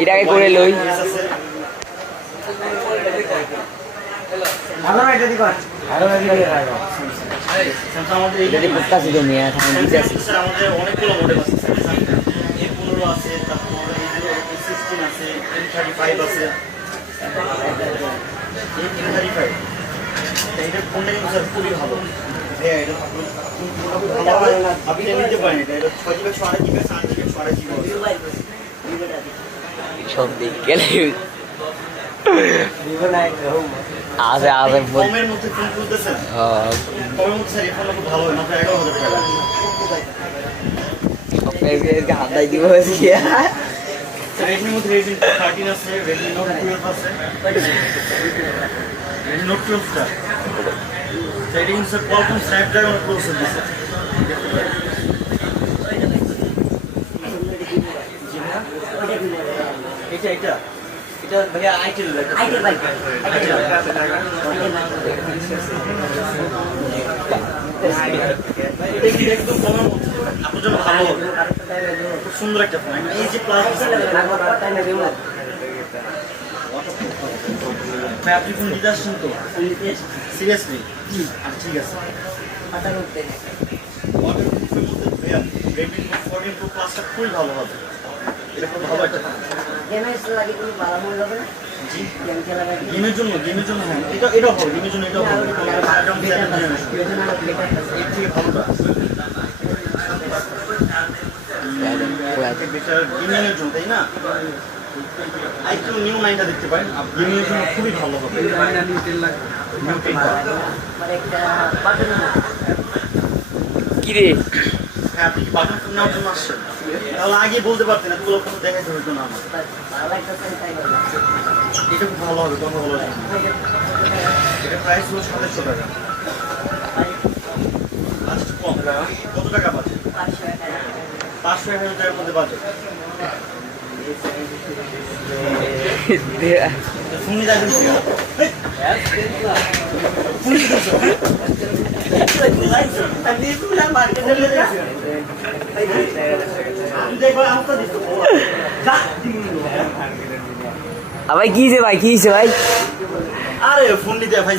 এটাকে করে লই অনেকগুলো মডেল আছে, A15 আছে, তারপর A16 আছে, M35 আছে, A35 এটা ফোনটা কিন্তু স্যার খুবই ভালো। আপনি নিতে পারেন, এটা 6GB 128GB 8GB 128GB সব দিক গেলে আছে আছে কমের মধ্যে ফোন খুলতেছেন, কমের মধ্যে স্যার এই ফোনটা খুব ভালো হয়, মাত্র 11,000 টাকা। হাত দাই দিব রেডমির মধ্যে রেডমি 13 আছে, রেডমি নোট 12 আছে, রেডমি নোট 12টা এটা কিন্তু স্যার কোয়ালকম স্ন্যাপড্রাগন প্রসেসর দিচ্ছে। এটা এটা এটা ভাইয়া আইটেল একদম কমের মধ্যে আপনার জন্য ভালো হবে, খুব সুন্দর একটা ফোন, এই যে প্লাস ভাই আপনি ফোন নিতে আসছেন তো সিরিয়াসলি? আচ্ছা ঠিক আছে। রেডমি 14 Pro Plus-টা খুবই ভালো হবে, এটা খুব ভালো একটা গেমের জন্য হ্যাঁ এটাও হবে, গেমের জন্য এটাও হবে, এর থেকে ভালোটা গেমিংয়ের জন্য, তাই না? আইকিউ নিউ 9টা দেখতে পারেন, গেমিংয়ের জন্য খুবই ভালো হবে। কিরে হ্যাঁ আপনি কি বাটন ফোন নেওয়ার জন্য আসছেন? তাহলে আগে বলতে পারতেন, এতগুলো ফোন দেখাইতে হইতো না আমার। এটা খুব ভালো হবে, কথা বলার জন্য। এটা প্রাইস হলো 2700 টাকা। আচ্ছা কম, কত টাকা বাজে? 500-1000 টাকার মধ্যে বাজে। ফোন নিয়ে যাবেন ভাই কি যে ভাই কি ভাই আরে ফোন নিতে ভাই